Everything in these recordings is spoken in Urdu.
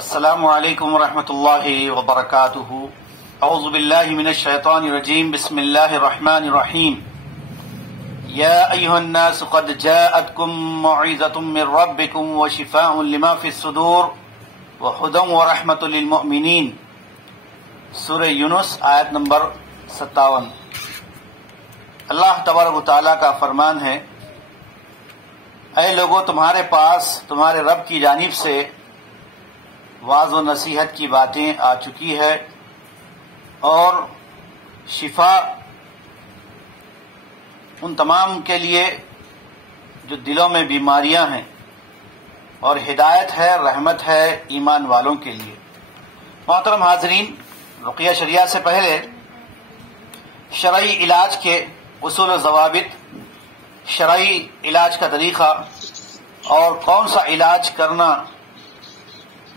السلام علیکم ورحمۃ اللہ وبرکاتہ۔ اعوذ باللہ من الشیطان الرجیم، بسم اللہ الرحمن الرحیم۔ یا ایھا الناس قد جاءتکم موعظۃ من ربکم وشفاء لما فی الصدور وہدی ورحمۃ للمؤمنین۔ سورہ یونس آیت نمبر 57۔ اللہ تبارک و تعالیٰ کا فرمان ہے، اے لوگو تمہارے پاس تمہارے رب کی جانب سے واعظ و نصیحت کی باتیں آ چکی ہے اور شفا ان تمام کے لیے جو دلوں میں بیماریاں ہیں، اور ہدایت ہے، رحمت ہے ایمان والوں کے لیے۔ محترم حاضرین، رقیہ شریعہ سے پہلے شرعی علاج کے اصول و ضوابط، شرعی علاج کا طریقہ اور کون سا علاج کرنا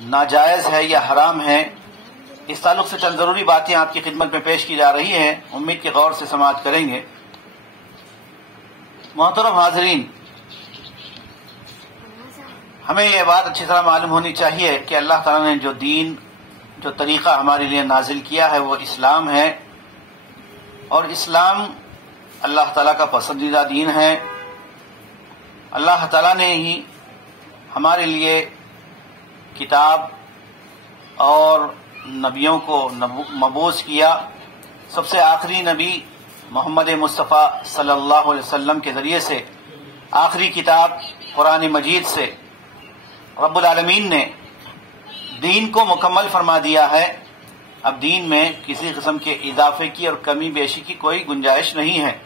ناجائز ہے یا حرام ہے، اس تعلق سے چند ضروری باتیں آپ کی خدمت میں پیش کی جا رہی ہیں، امید کے غور سے سماعت کریں گے۔ محترم حاضرین، ہمیں یہ بات اچھی طرح معلوم ہونی چاہیے کہ اللہ تعالیٰ نے جو دین، جو طریقہ ہمارے لیے نازل کیا ہے وہ اسلام ہے، اور اسلام اللہ تعالیٰ کا پسندیدہ دین ہے۔ اللہ تعالیٰ نے ہی ہمارے لیے کتاب اور نبیوں کو مبعوث کیا۔ سب سے آخری نبی محمد مصطفیٰ صلی اللہ علیہ وسلم کے ذریعے سے آخری کتاب قرآن مجید سے رب العالمین نے دین کو مکمل فرما دیا ہے۔ اب دین میں کسی قسم کے اضافے کی اور کمی بیشی کی کوئی گنجائش نہیں ہے۔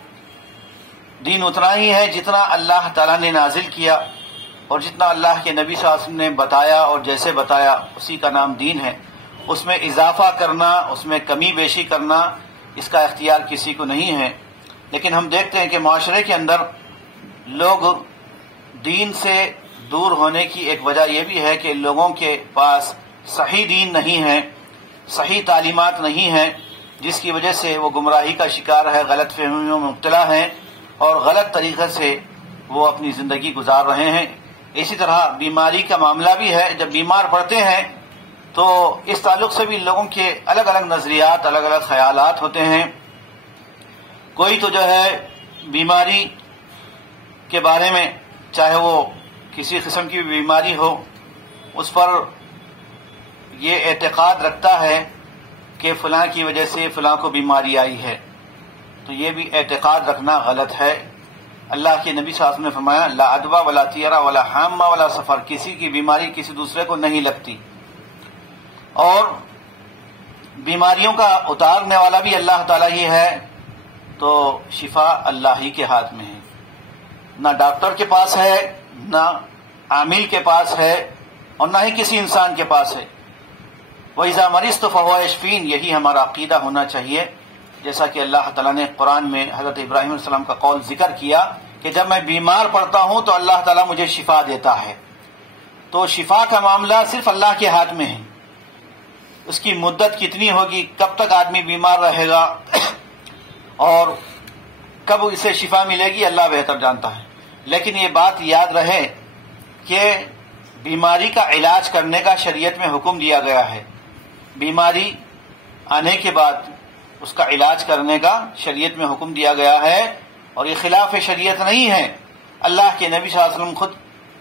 دین اتنا ہی ہے جتنا اللہ تعالیٰ نے نازل کیا، اور جتنا اللہ کے نبی صلی اللہ علیہ وسلم نے بتایا اور جیسے بتایا اسی کا نام دین ہے۔ اس میں اضافہ کرنا، اس میں کمی بیشی کرنا، اس کا اختیار کسی کو نہیں ہے۔ لیکن ہم دیکھتے ہیں کہ معاشرے کے اندر لوگ دین سے دور ہونے کی ایک وجہ یہ بھی ہے کہ لوگوں کے پاس صحیح دین نہیں ہے، صحیح تعلیمات نہیں ہیں، جس کی وجہ سے وہ گمراہی کا شکار ہے، غلط فہمیوں میں مبتلا ہیں اور غلط طریقے سے وہ اپنی زندگی گزار رہے ہیں۔ اسی طرح بیماری کا معاملہ بھی ہے، جب بیمار پڑتے ہیں تو اس تعلق سے بھی لوگوں کے الگ الگ نظریات، الگ الگ خیالات ہوتے ہیں۔ کوئی تو جو ہے بیماری کے بارے میں، چاہے وہ کسی قسم کی بیماری ہو، اس پر یہ اعتقاد رکھتا ہے کہ فلاں کی وجہ سے فلاں کو بیماری آئی ہے، تو یہ بھی اعتقاد رکھنا غلط ہے۔ اللہ کے نبی صلی اللہ علیہ وسلم نے فرمایا، لا ادوا ولا طیرہ ولا حامہ ولا سفر، کسی کی بیماری کسی دوسرے کو نہیں لگتی، اور بیماریوں کا اتارنے والا بھی اللہ تعالیٰ ہی ہے، تو شفا اللہ ہی کے ہاتھ میں ہے، نہ ڈاکٹر کے پاس ہے، نہ عامل کے پاس ہے، اور نہ ہی کسی انسان کے پاس ہے۔ وَإِذَا مَرِضْتُ فَهُوَ يَشْفِينِ، یہی ہمارا عقیدہ ہونا چاہیے، جیسا کہ اللہ تعالیٰ نے قرآن میں حضرت ابراہیم علیہ السلام کا قول ذکر کیا کہ جب میں بیمار پڑتا ہوں تو اللہ تعالیٰ مجھے شفا دیتا ہے۔ تو شفا کا معاملہ صرف اللہ کے ہاتھ میں ہے۔ اس کی مدت کتنی ہوگی، کب تک آدمی بیمار رہے گا اور کب اسے شفا ملے گی، اللہ بہتر جانتا ہے۔ لیکن یہ بات یاد رہے کہ بیماری کا علاج کرنے کا شریعت میں حکم دیا گیا ہے۔ بیماری آنے کے بعد اس کا علاج کرنے کا شریعت میں حکم دیا گیا ہے، اور یہ خلاف شریعت نہیں ہے۔ اللہ کے نبی صلی اللہ علیہ وسلم خود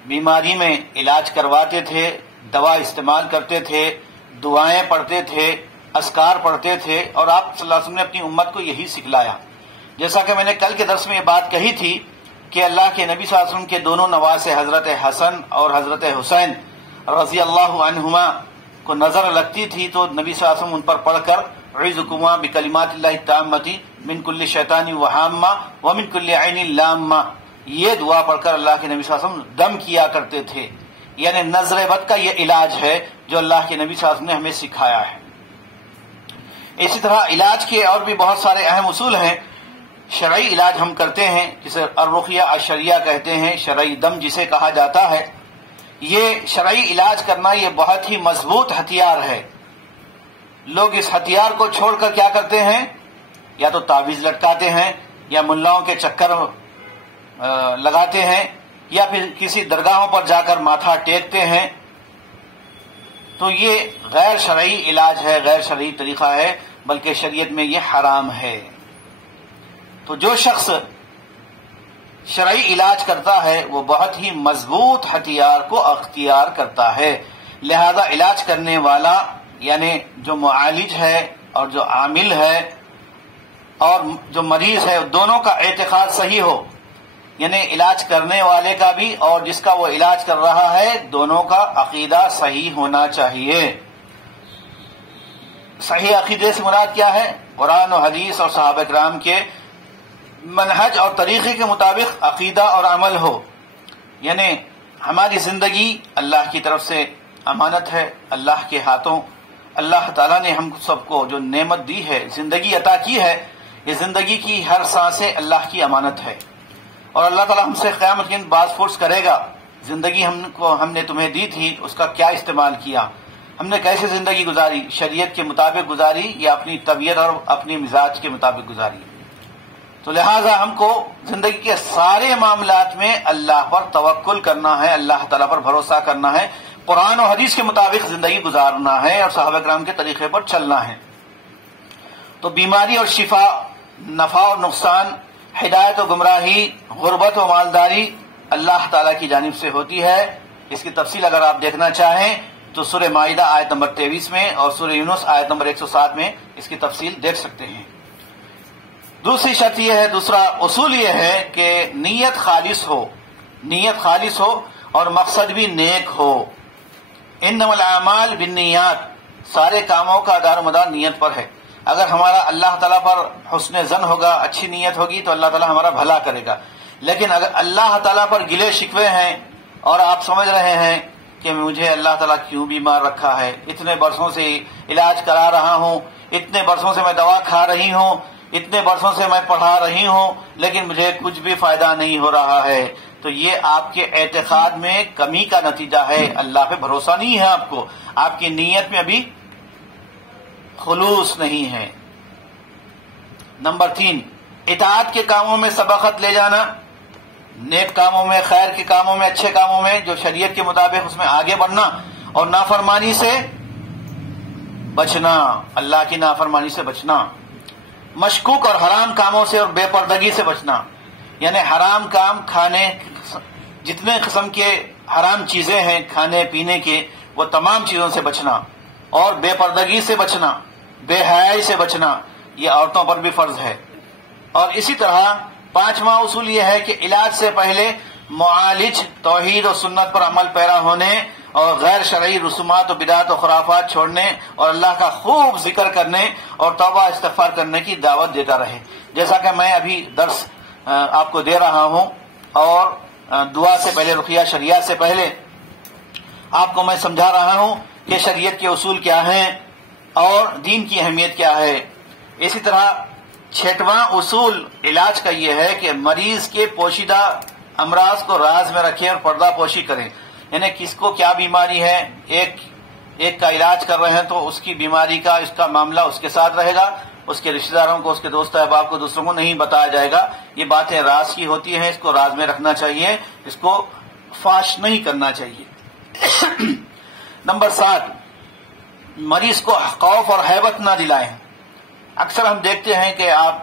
بیماری میں علاج کرواتے تھے، دوا استعمال کرتے تھے، دعائیں پڑھتے تھے، اذکار پڑھتے تھے، اور آپ صلی اللہ علیہ وسلم نے اپنی امت کو یہی سکھلایا۔ جیسا کہ میں نے کل کے درس میں یہ بات کہی تھی کہ اللہ کے نبی صلی اللہ علیہ وسلم کے دونوں نواسے حضرت حسن اور حضرت حسین رضی اللہ عنہما کو نظر لگتی تھی، تو نبی صلی اللہ علیہ وسلم ان پر پڑھ کر اعوذکما بکلمات اللہ التامۃ من کل شیطان وہامہ ومن کل عین لامہ، یہ دعا پڑھ کر اللہ کے نبی صلی اللہ علیہ وسلم دم کیا کرتے تھے۔ یعنی نظر بد کا یہ علاج ہے جو اللہ کے نبی صلی اللہ علیہ وسلم نے ہمیں سکھایا ہے۔ اسی طرح علاج کے اور بھی بہت سارے اہم اصول ہیں۔ شرعی علاج ہم کرتے ہیں، جسے الرقیہ الشرعیہ کہتے ہیں، شرعی دم جسے کہا جاتا ہے۔ یہ شرعی علاج کرنا یہ بہت ہی مضبوط ہتھیار ہے۔ لوگ اس ہتھیار کو چھوڑ کر کیا کرتے ہیں، یا تو تعویذ لٹکاتے ہیں، یا ملاؤں کے چکر لگاتے ہیں، یا پھر کسی درگاہوں پر جا کر ماتھا ٹیکتے ہیں۔ تو یہ غیر شرعی علاج ہے، غیر شرعی طریقہ ہے، بلکہ شریعت میں یہ حرام ہے۔ تو جو شخص شرعی علاج کرتا ہے وہ بہت ہی مضبوط ہتھیار کو اختیار کرتا ہے، لہذا علاج کرنے والا یعنی جو معالج ہے اور جو عامل ہے اور جو مریض ہے دونوں کا اعتقاد صحیح ہو، یعنی علاج کرنے والے کا بھی اور جس کا وہ علاج کر رہا ہے دونوں کا عقیدہ صحیح ہونا چاہیے۔ صحیح عقیدے سے مراد کیا ہے؟ قرآن و حدیث اور صحابہ کرام کے منہج اور طریقے کے مطابق عقیدہ اور عمل ہو، یعنی ہماری زندگی اللہ کی طرف سے امانت ہے، اللہ کے ہاتھوں اللہ تعالیٰ نے ہم سب کو جو نعمت دی ہے، زندگی عطا کی ہے، یہ زندگی کی ہر سانسیں اللہ کی امانت ہے، اور اللہ تعالیٰ ہم سے قیامت کے دن باز پرس کرے گا زندگی ہم نے تمہیں دی تھی اس کا کیا استعمال کیا، ہم نے کیسے زندگی گزاری، شریعت کے مطابق گزاری یا اپنی طبیعت اور اپنی مزاج کے مطابق گزاری۔ تو لہٰذا ہم کو زندگی کے سارے معاملات میں اللہ پر توکل کرنا ہے، اللہ تعالیٰ پر بھروسہ کرنا ہے، قرآن و حدیث کے مطابق زندگی گزارنا ہے اور صحابہ کرام کے طریقے پر چلنا ہے۔ تو بیماری اور شفا، نفع اور نقصان، ہدایت و گمراہی، غربت و مالداری اللہ تعالیٰ کی جانب سے ہوتی ہے۔ اس کی تفصیل اگر آپ دیکھنا چاہیں تو سورہ مائدہ آیت نمبر 23 میں اور سورہ یونس آیت نمبر 107 میں اس کی تفصیل دیکھ سکتے ہیں۔ دوسری شرط یہ ہے، دوسرا اصول یہ ہے کہ نیت خالص ہو، نیت خالص ہو اور مقصد بھی نیک ہو۔ انما الاعمال بالنیات، سارے کاموں کا دار و مدار نیت پر ہے۔ اگر ہمارا اللہ تعالیٰ پر حسن ظن ہوگا، اچھی نیت ہوگی تو اللہ تعالیٰ ہمارا بھلا کرے گا، لیکن اگر اللہ تعالیٰ پر گلے شکوے ہیں اور آپ سمجھ رہے ہیں کہ مجھے اللہ تعالیٰ کیوں بیمار رکھا ہے، اتنے برسوں سے علاج کرا رہا ہوں، اتنے برسوں سے میں دوا کھا رہی ہوں، اتنے برسوں سے میں پڑھا رہی ہوں، لیکن مجھے کچھ بھی فائدہ نہیں ہو رہا ہے، تو یہ آپ کے اعتقاد میں کمی کا نتیجہ ہے، اللہ پہ بھروسہ نہیں ہے آپ کو، آپ کی نیت میں ابھی خلوص نہیں ہے۔ نمبر 3، اطاعت کے کاموں میں سبقت لے جانا، نیک کاموں میں، خیر کے کاموں میں، اچھے کاموں میں جو شریعت کے مطابق اس میں آگے بڑھنا، اور نافرمانی سے بچنا، اللہ کی نافرمانی سے بچنا، مشکوک اور حرام کاموں سے اور بے پردگی سے بچنا، یعنی حرام کام کھانے، جتنے قسم کے حرام چیزیں ہیں کھانے پینے کے وہ تمام چیزوں سے بچنا، اور بے پردگی سے بچنا، بے حیائی سے بچنا، یہ عورتوں پر بھی فرض ہے۔ اور اسی طرح 5واں اصول یہ ہے کہ علاج سے پہلے معالج توحید و سنت پر عمل پیرا ہونے اور غیر شرعی رسومات و بدعات و خرافات چھوڑنے اور اللہ کا خوب ذکر کرنے اور توبہ استغفار کرنے کی دعوت دیتا رہے، جیسا کہ میں ابھی درس آپ کو دے رہا ہوں، اور دعا سے پہلے، رقیہ شریعہ سے پہلے آپ کو میں سمجھا رہا ہوں کہ شریعت کے اصول کیا ہیں اور دین کی اہمیت کیا ہے۔ اسی طرح 6واں اصول علاج کا یہ ہے کہ مریض کے پوشیدہ امراض کو راز میں رکھیں اور پردہ پوشی کریں، یعنی کس کو کیا بیماری ہے، ایک کا علاج کر رہے ہیں تو اس کی بیماری کا، اس کا معاملہ اس کے ساتھ رہے گا، اس کے رشتہ داروں کو، اس کے دوست احباب کو، دوسروں کو نہیں بتایا جائے گا، یہ باتیں راز کی ہوتی ہیں، اس کو راز میں رکھنا چاہیے، اس کو فاش نہیں کرنا چاہیے۔ نمبر 7، مریض کو خوف اور ہیبت نہ دلائیں۔ اکثر ہم دیکھتے ہیں کہ آپ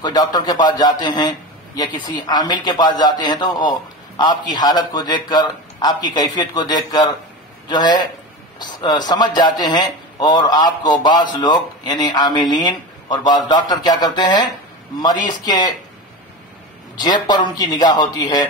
کوئی ڈاکٹر کے پاس جاتے ہیں یا کسی عامل کے پاس جاتے ہیں تو وہ آپ کی حالت کو دیکھ کر، آپ کی کیفیت کو دیکھ کر جو ہے سمجھ جاتے ہیں، اور آپ کو بعض لوگ یعنی عاملین اور بعض ڈاکٹر کیا کرتے ہیں، مریض کے جیب پر ان کی نگاہ ہوتی ہے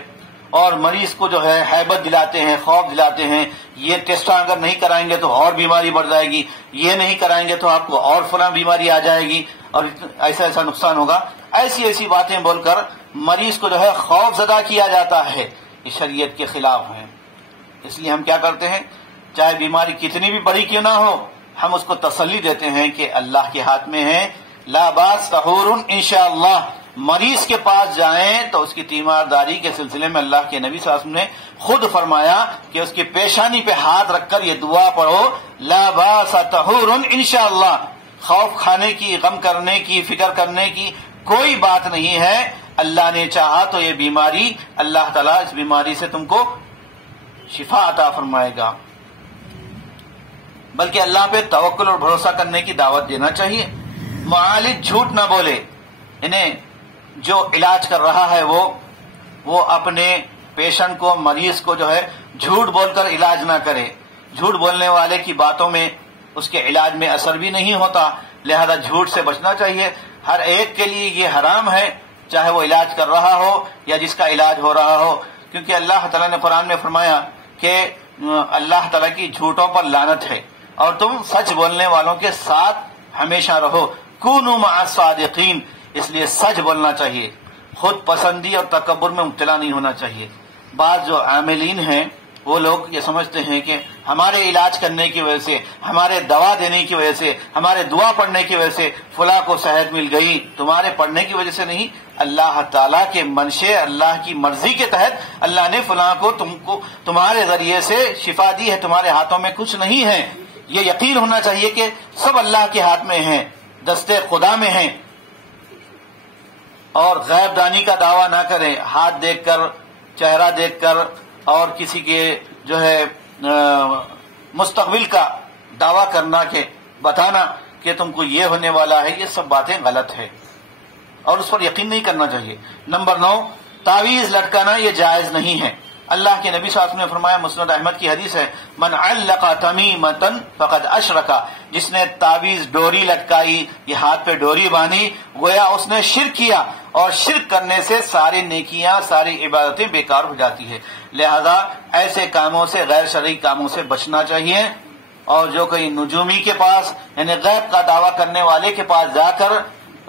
اور مریض کو جو ہے ہیبت دلاتے ہیں، خوف دلاتے ہیں، یہ ٹیسٹ اگر نہیں کرائیں گے تو اور بیماری بڑھ جائے گی، یہ نہیں کرائیں گے تو آپ کو اور فلاں بیماری آ جائے گی اور ایسا نقصان ہوگا، ایسی باتیں بول کر مریض کو جو ہے خوف زدہ کیا جاتا ہے، یہ شریعت کے خلاف ہے۔ اس لیے ہم کیا کرتے ہیں، چاہے بیماری کتنی بھی بڑی کیوں نہ ہو، ہم اس کو تسلی دیتے ہیں کہ اللہ کے ہاتھ میں ہے، لا باس طہور انشاءاللہ۔ مریض کے پاس جائیں تو اس کی تیمارداری کے سلسلے میں اللہ کے نبی صلی اللہ علیہ وسلم نے خود فرمایا کہ اس کی پیشانی پہ ہاتھ رکھ کر یہ دعا پڑھو، لا باس طہور انشاءاللہ، خوف کھانے کی، غم کرنے کی، فکر کرنے کی کوئی بات نہیں ہے، اللہ نے چاہا تو یہ بیماری، اللہ تعالیٰ اس بیماری سے تم کو شفا عطا فرمائے گا۔ بلکہ اللہ پہ توکل اور بھروسہ کرنے کی دعوت دینا چاہیے۔ معالج جھوٹ نہ بولے، انہیں جو علاج کر رہا ہے وہ اپنے پیشنٹ کو، مریض کو جو ہے جھوٹ بول کر علاج نہ کرے۔ جھوٹ بولنے والے کی باتوں میں اس کے علاج میں اثر بھی نہیں ہوتا، لہذا جھوٹ سے بچنا چاہیے۔ ہر ایک کے لیے یہ حرام ہے، چاہے وہ علاج کر رہا ہو یا جس کا علاج ہو رہا ہو، کیونکہ اللہ تعالیٰ نے قرآن میں فرمایا کہ اللہ تعالیٰ کی جھوٹوں پر لعنت ہے، اور تم سچ بولنے والوں کے ساتھ ہمیشہ رہو۔ کونوا مع الصادقین، اس لیے سچ بولنا چاہیے، خود پسندی اور تکبر میں مبتلا نہیں ہونا چاہیے۔ بعض جو عاملین ہیں وہ لوگ یہ سمجھتے ہیں کہ ہمارے علاج کرنے کی وجہ سے، ہمارے دوا دینے کی وجہ سے، ہمارے دعا پڑھنے کی وجہ سے فلاں کو صحت مل گئی، تمہارے پڑھنے کی وجہ سے نہیں، اللہ تعالیٰ کے منشے، اللہ کی مرضی کے تحت اللہ نے فلاں کو تمہارے ذریعے سے شفا دی ہے، تمہارے ہاتھوں میں کچھ نہیں ہے۔ یہ یقین ہونا چاہیے کہ سب اللہ کے ہاتھ میں ہیں، دستے خدا میں ہیں، اور غیب دانی کا دعویٰ نہ کریں، ہاتھ دیکھ کر، چہرہ دیکھ کر اور کسی کے جو ہے مستقبل کا دعویٰ کرنا، کہ بتانا کہ تم کو یہ ہونے والا ہے، یہ سب باتیں غلط ہے اور اس پر یقین نہیں کرنا چاہیے۔ نمبر 9، تعویذ لٹکانا یہ جائز نہیں ہے۔ اللہ کے نبی صلی اللہ علیہ وسلم نے فرمایا، مسند احمد کی حدیث ہے، من علق تمیمۃ فقد اشرک، جس نے تعویذ ڈوری لٹکائی، یہ ہاتھ پہ ڈوری باندھی، گویا اس نے شرک کیا، اور شرک کرنے سے ساری نیکیاں، ساری عبادتیں بیکار ہو جاتی ہے۔ لہذا ایسے کاموں سے، غیر شرعی کاموں سے بچنا چاہیے، اور جو کوئی نجومی کے پاس، یعنی غیب کا دعویٰ کرنے والے کے پاس جا کر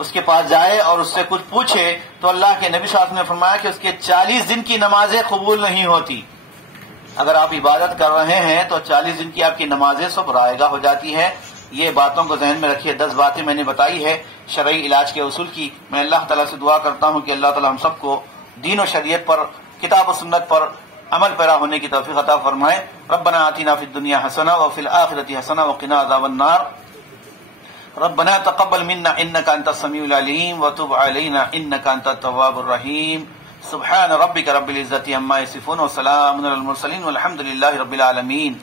اس کے پاس جائے اور اس سے کچھ پوچھے، تو اللہ کے نبی صلی اللہ علیہ وسلم نے فرمایا کہ اس کے 40 دن کی نمازیں قبول نہیں ہوتی۔ اگر آپ عبادت کر رہے ہیں تو 40 دن کی آپ کی نمازیں سب رائے گاہ ہو جاتی ہے۔ یہ باتوں کو ذہن میں رکھیے۔ 10 باتیں میں نے بتائی ہے شرعی علاج کے اصول کی۔ میں اللہ تعالیٰ سے دعا کرتا ہوں کہ اللہ تعالیٰ ہم سب کو دین و شریعت پر، کتاب و سنت پر عمل پیرا ہونے کی توفیق عطا فرمائے۔ ربنا آتنا فی الدنیا حسنہ وفی الآخرۃ حسنہ وقنا عذاب النار۔ ربنا تقبل منا انك انت السميع العليم وتب علينا انك انت التواب الرحيم۔ سبحان ربك رب العزة عما يصفون وسلام على المرسلين والحمد لله رب العالمين۔